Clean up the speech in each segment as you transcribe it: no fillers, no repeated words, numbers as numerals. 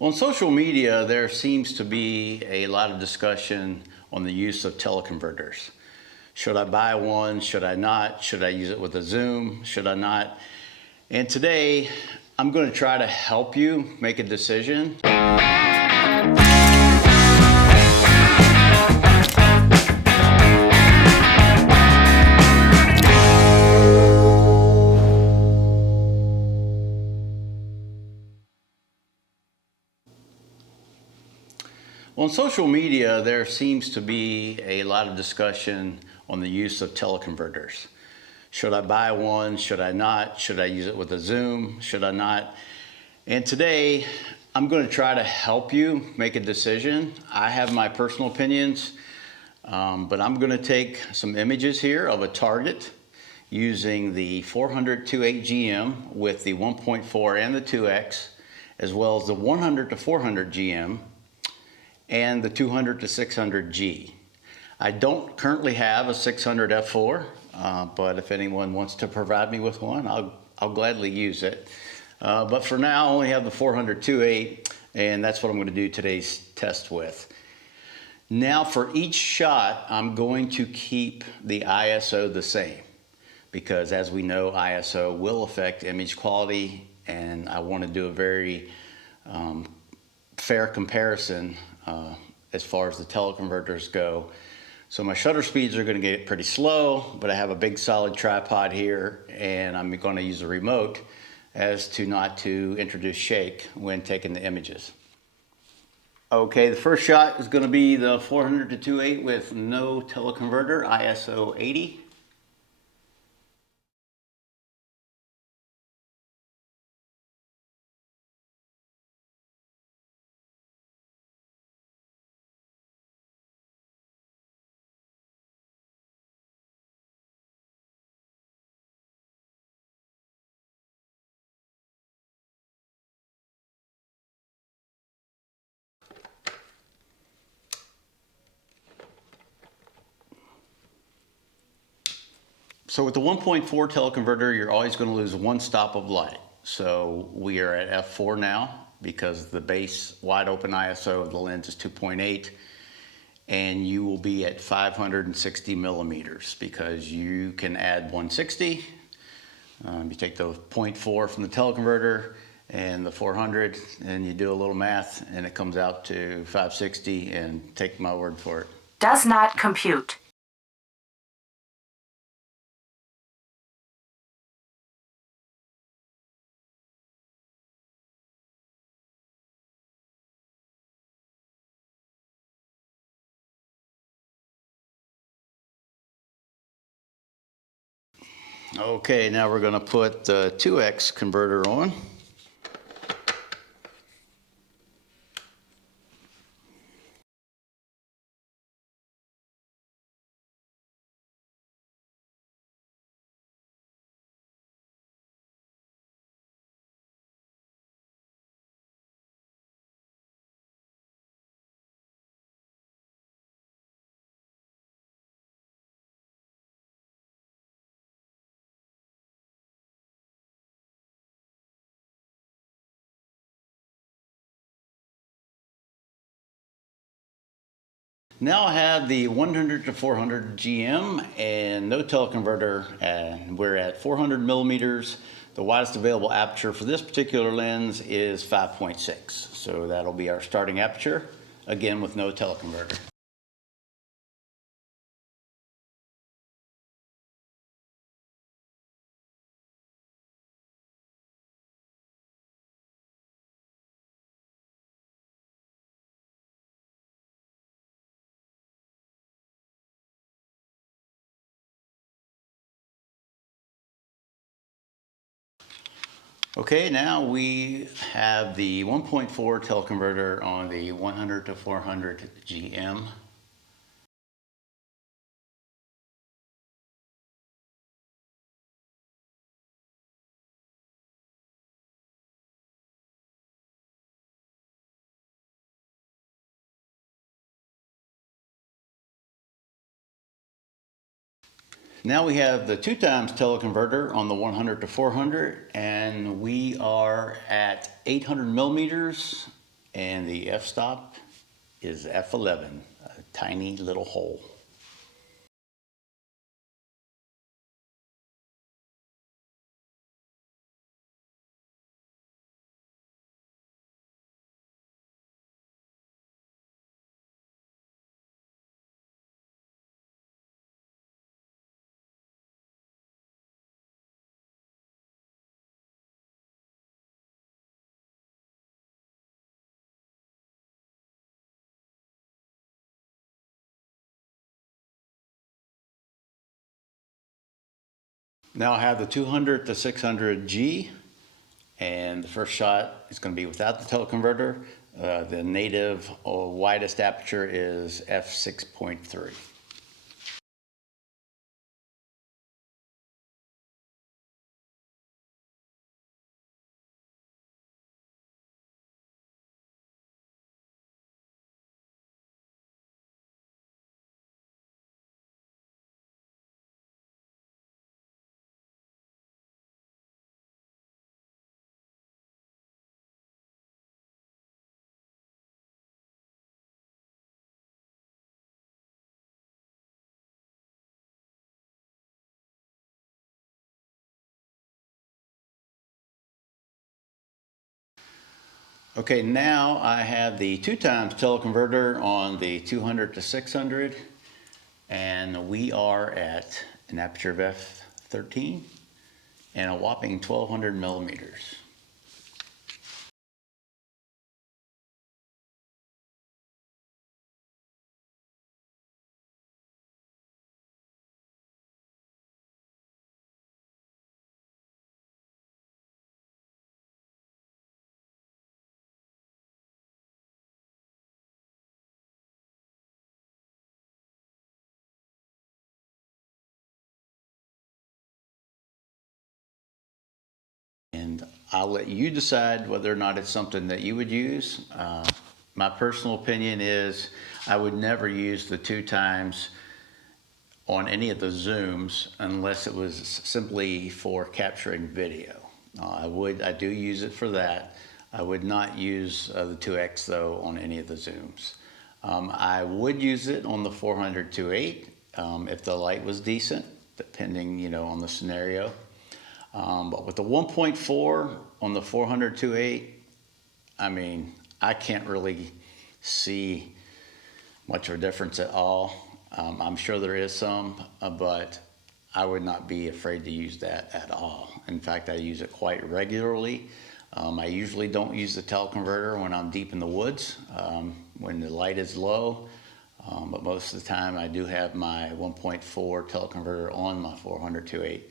Well, on social media, there seems to be a lot of discussion on the use of teleconverters. Should I buy one? Should I not? Should I use it with a Zoom? Should I not? And today, I'm going to try to help you make a decision. Well, on social media, there seems to be a lot of discussion on the use of teleconverters. Should I buy one? Should I not? Should I use it with a Zoom? Should I not? And today, I'm going to try to help you make a decision. I have my personal opinions, but I'm going to take some images here of a target using the 400-28 GM with the 1.4 and the 2X, as well as the 100-400 GM and the 200-600G. I don't currently have a 600 F4, but if anyone wants to provide me with one, I'll gladly use it. But for now, I only have the 400-28, and that's what I'm going to do today's test with. Now for each shot, I'm going to keep the ISO the same, because as we know, ISO will affect image quality, and I want to do a very fair comparison as far as the teleconverters go. So my shutter speeds are going to get pretty slow, but I have a big solid tripod here, and I'm going to use a remote as to not to introduce shake when taking the images. Okay, the first shot is going to be the 400-28 with no teleconverter, ISO 80. So with the 1.4 teleconverter, you're always going to lose one stop of light. So we are at f4 now because the base wide open ISO of the lens is 2.8, and you will be at 560 millimeters because you can add 160. You take the 0.4 from the teleconverter and the 400, and you do a little math, and it comes out to 560, and take my word for it. Does not compute. Okay, now we're going to put the 2X converter on. Now I have the 100-400 GM and no teleconverter, and we're at 400 millimeters. The widest available aperture for this particular lens is 5.6. So that'll be our starting aperture, again with no teleconverter. Okay, now we have the 1.4 teleconverter on the 100-400 GM. Now we have the 2x teleconverter on the 100-400, and we are at 800 millimeters, and the f-stop is F11, a tiny little hole. Now I have the 200 to 600G, and the first shot is going to be without the teleconverter. The native widest aperture is f6.3. Okay, now I have the 2x teleconverter on the 200 to 600, and we are at an aperture of f13 and a whopping 1200 millimeters. And I'll let you decide whether or not it's something that you would use. My personal opinion is I would never use the 2x on any of the zooms unless it was simply for capturing video. I do use it for that. I would not use the 2x though on any of the zooms. I would use it on the 400-8 if the light was decent, depending on the scenario. But with the 1.4 on the 400-8, I mean, I can't really see much of a difference at all. I'm sure there is some, but I would not be afraid to use that at all. In fact, I use it quite regularly. I usually don't use the teleconverter when I'm deep in the woods, when the light is low, but most of the time I do have my 1.4 teleconverter on my 400-8.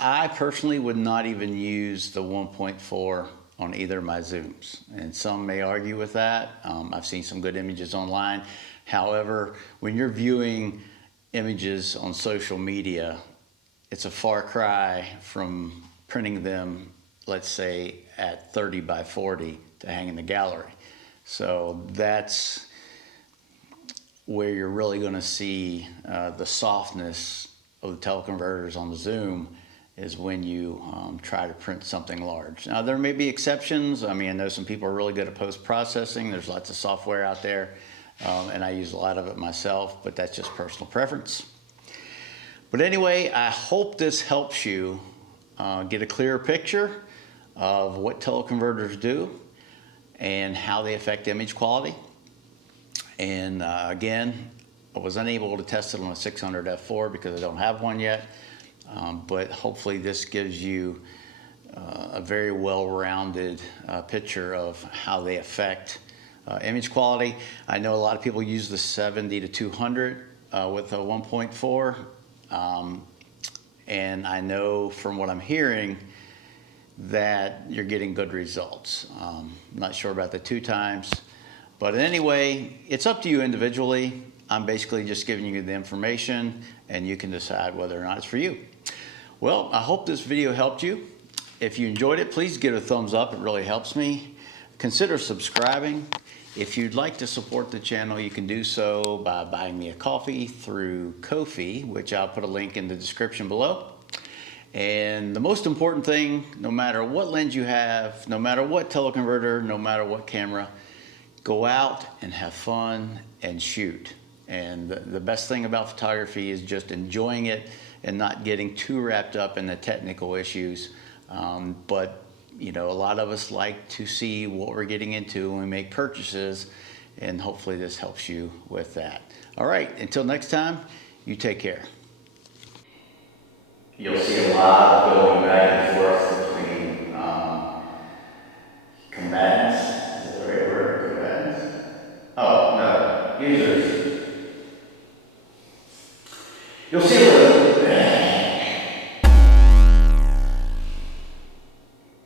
I personally would not even use the 1.4 on either of my zooms, and some may argue with that. I've seen some good images online. However, when you're viewing images on social media, it's a far cry from printing them, let's say, at 30 by 40 to hang in the gallery. So that's where you're really going to see the softness of the teleconverters on the zoom, is when you try to print something large. Now, there may be exceptions. I mean, I know some people are really good at post-processing. There's lots of software out there, and I use a lot of it myself, but that's just personal preference. But anyway, I hope this helps you get a clearer picture of what teleconverters do and how they affect image quality. And again, I was unable to test it on a 600 f4 because I don't have one yet. But hopefully this gives you a very well-rounded picture of how they affect image quality. I know a lot of people use the 70 to 200 with a 1.4, and I know from what I'm hearing that you're getting good results. I'm not sure about the 2x, but anyway, it's up to you individually. I'm basically just giving you the information, and you can decide whether or not it's for you. Well, I hope this video helped you. If you enjoyed it, please give it a thumbs up. It really helps me. Consider subscribing. If you'd like to support the channel, you can do so by buying me a coffee through Ko-fi, which I'll put a link in the description below. And the most important thing, no matter what lens you have, no matter what teleconverter, no matter what camera, go out and have fun and shoot. And the best thing about photography is just enjoying it and not getting too wrapped up in the technical issues. But you know, a lot of us like to see what we're getting into when we make purchases, and hopefully this helps you with that. All right, until next time, you take care. You'll see a lot of going back and forth between combatants